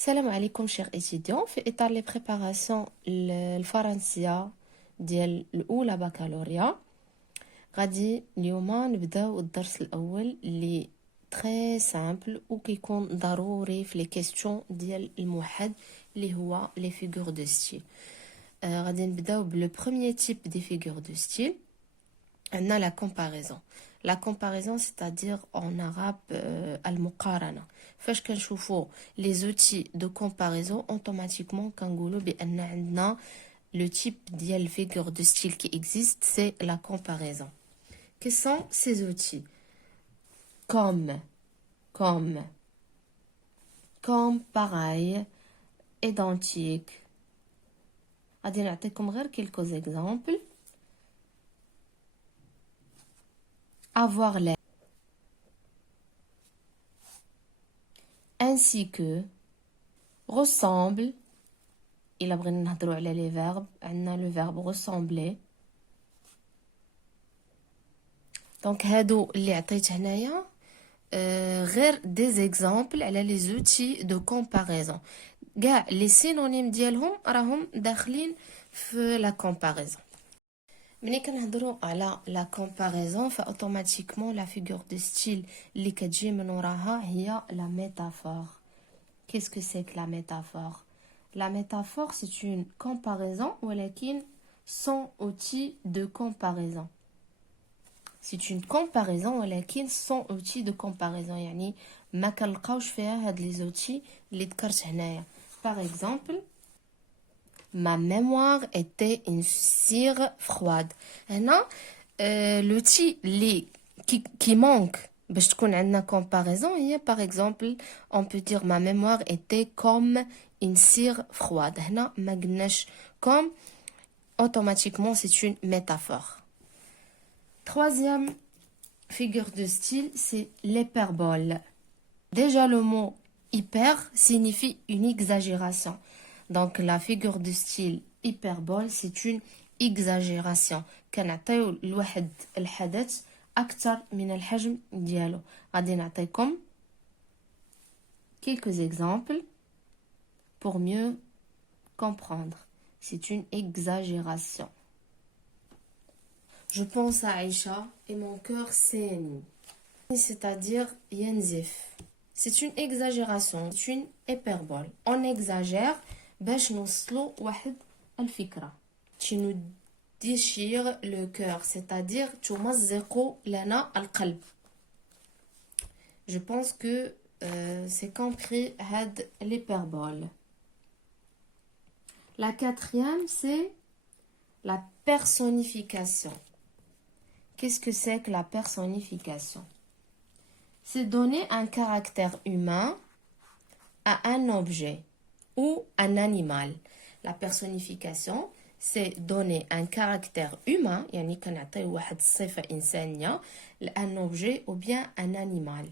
Salam alaikum chers étudiants. في إطار les préparations الفرنسية ديال الأولى بكالوريا غادي اليوم نبداو الدرس الأول اللي très simple وكيكون ضروري في les questions ديال الموحد اللي هو les figures de style. غادي نبداو بلو premier type des figures de style. عندنا la comparaison. La comparaison, c'est-à-dire en arabe المقارنة. فاش كنشوفوا les outils de comparaison automatiquement كنقولوا بأن عندنا le type ديال figure de style qui existe, c'est la comparaison. Quels sont ces outils? Comme, pareil, identique. غادي نعطيكم غير quelques exemples. Avoir l'air. Ainsi que, ressemble. Il a بغينا نهضروا على les verbes. عندنا le verbe ressembler. Donc هادو اللي عطيت هنايا غير des exemples على les outils de comparaison. كاع les synonymes ديالهم راهم داخلين في la comparaison. ملي كنهضروا على لا كومباريزون فاوتوماتيكمون لا فيغور دو ستيل اللي كتجي من وراها هي لا ميتافور. qu'est-ce que c'est que la métaphore? La métaphore c'est une comparaison ولكن sans outil de comparaison. C'est une comparaison ولكن sans outil de comparaison. يعني ما كنلقاوش فيها هاد لي زوتي اللي ذكرت هنايا. Par exemple, ma mémoire était une cire froide. هنا l'outil qui manque باش تكون عندنا comparaison هي par exemple on peut dire ma mémoire était comme une cire froide. هنا ما قلناش comme, automatiquement c'est une métaphore. Troisième figure de style, c'est l'hyperbole. Déjà le mot hyper signifie une exagération. Donc la figure de style hyperbole c'est une exagération. كنعطيو لواحد الحدث أكثر من الحجم ديالو. غادي نعطيكم quelques exemples pour mieux comprendre. C'est une exagération. Je pense à Aïcha et mon cœur saigne. C'est-à-dire ينزف. C'est une exagération, c'est une hyperbole. On exagère باش نوصلوا واحد الفكرة. Tu nous déchires le cœur, c'est-à-dire تمزق لنا القلب. Je pense que c'est compris هاد l'hyperbole. La quatrième, c'est la personnification. Qu'est-ce que c'est que la personnification? C'est donner un caractère humain à un objet ou un animal. La personnification, c'est donner un caractère humain, يعني كنعطيو واحد الصفة إنسانية لأن objet ou bien un animal.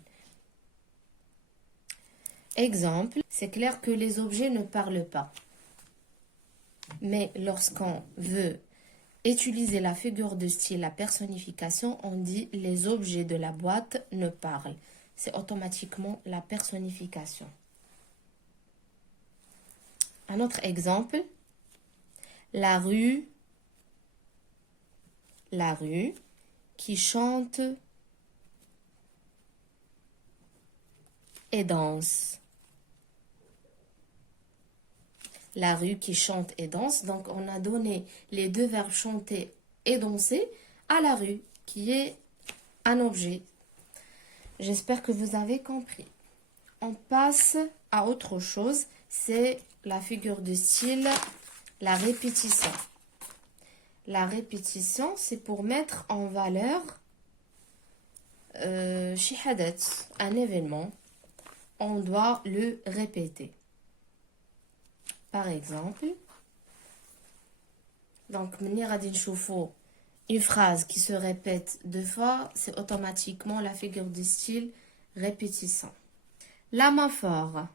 Exemple, c'est clair que les objets ne parlent pas. Mais lorsqu'on veut utiliser la figure de style, la personnification, on dit les objets de la boîte ne parlent. C'est automatiquement la personnification. Un autre exemple, la rue qui chante et danse. La rue qui chante et danse. Donc, on a donné les deux verbes chanter et danser à la rue, qui est un objet. J'espère que vous avez compris. On passe à autre chose. C'est la figure de style, la répétition. La répétition, c'est pour mettre en valeur شي حدث, un événement. On doit le répéter. Par exemple, donc مني غادي نشوفو une phrase qui se répète deux fois, c'est automatiquement la figure de style répétition. L'amaphore.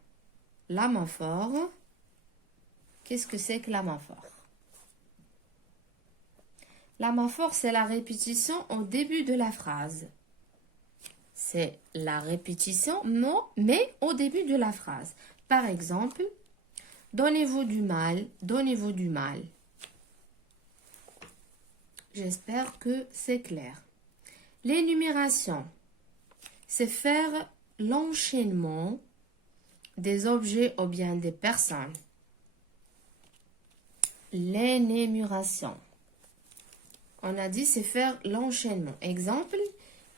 L'amaphore, qu'est-ce que c'est que l'amaphore? L'amaphore, c'est la répétition au début de la phrase. C'est la répétition, non, mais au début de la phrase. Par exemple, donnez-vous du mal, donnez-vous du mal. J'espère que c'est clair. L'énumération, c'est faire l'enchaînement des objets ou bien des personnes. L'énumération. On a dit c'est faire l'enchaînement. Exemple,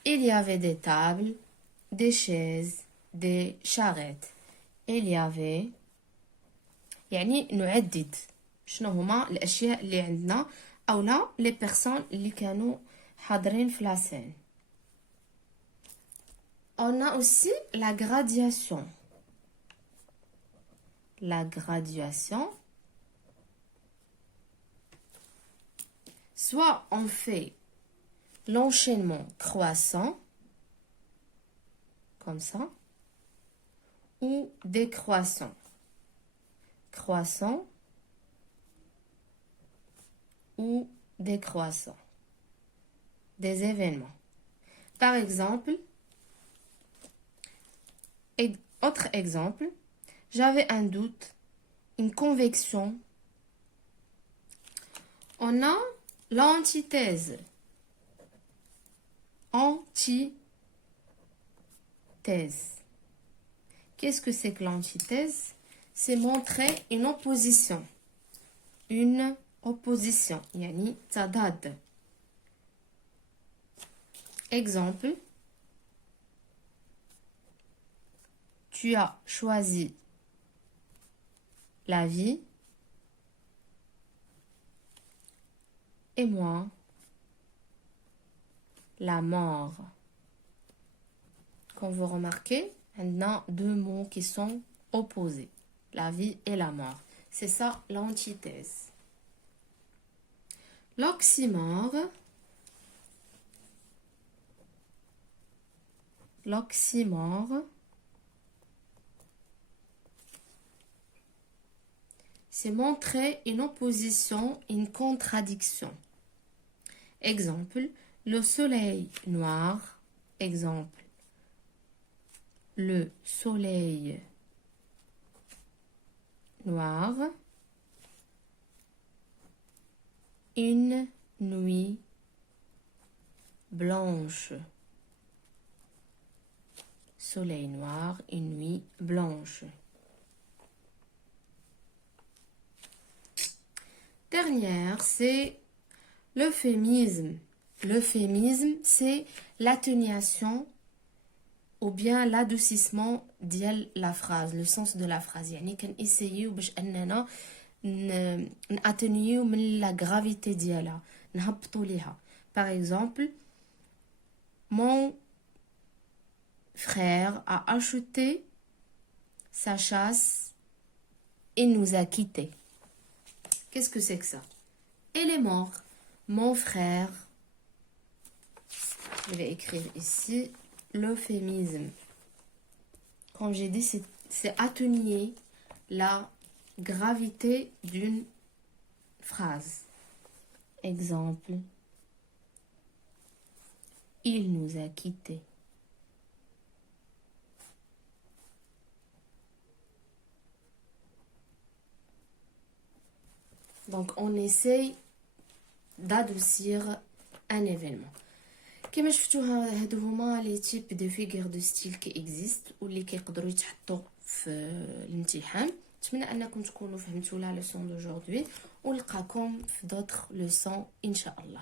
il y avait des tables, des chaises, des charrettes. Il y avait يعني نعدد شنو هما الاشياء اللي عندنا او لا لي بيرسون اللي كانوا حاضرين في لا سين. On a aussi la graduation. La graduation, soit on fait l'enchaînement croissant, comme ça, ou décroissant. Croissant ou décroissant. Des événements. Par exemple, autre exemple, j'avais un doute, une convection. On a l'antithèse. Antithèse. Qu'est-ce que c'est que l'antithèse? C'est montrer une opposition. Une opposition. Yani tadad. Exemple. Tu as choisi la vie et moi la mort. Comme vous remarquez, maintenant deux mots qui sont opposés. La vie et la mort. C'est ça l'antithèse. L'oxymore. L'oxymore. C'est montrer une opposition, une contradiction. Exemple, le soleil noir. Exemple, le soleil noir. Une nuit blanche. Soleil noir, une nuit blanche. Dernière, c'est l'euphémisme. L'euphémisme, c'est l'atténuation ou bien l'adoucissement de la phrase, le sens de la phrase. يعني كنسيو باش اننا ناتنيو من la gravité ديالها نهبطوا ليها. Par exemple, mon frère a acheté sa chasse et nous a quittés. Qu'est-ce que c'est que ça? Elle est mort. Mon frère. Je vais écrire ici l'euphémisme. Comme j'ai dit, c'est atténuer la gravité d'une phrase. Exemple. Il nous a quittés. Donc, on essaye d'adoucir un événement. كما شفتوها هادو هما لي تيب دو فيغور دو ستيل كي اكزيست واللي كيقدروا يتحطوا في الامتحان. نتمنى انكم تكونوا فهمتوا لا لسون دوجوردي ونلقاكم في دوطخ لسون ان شاء الله.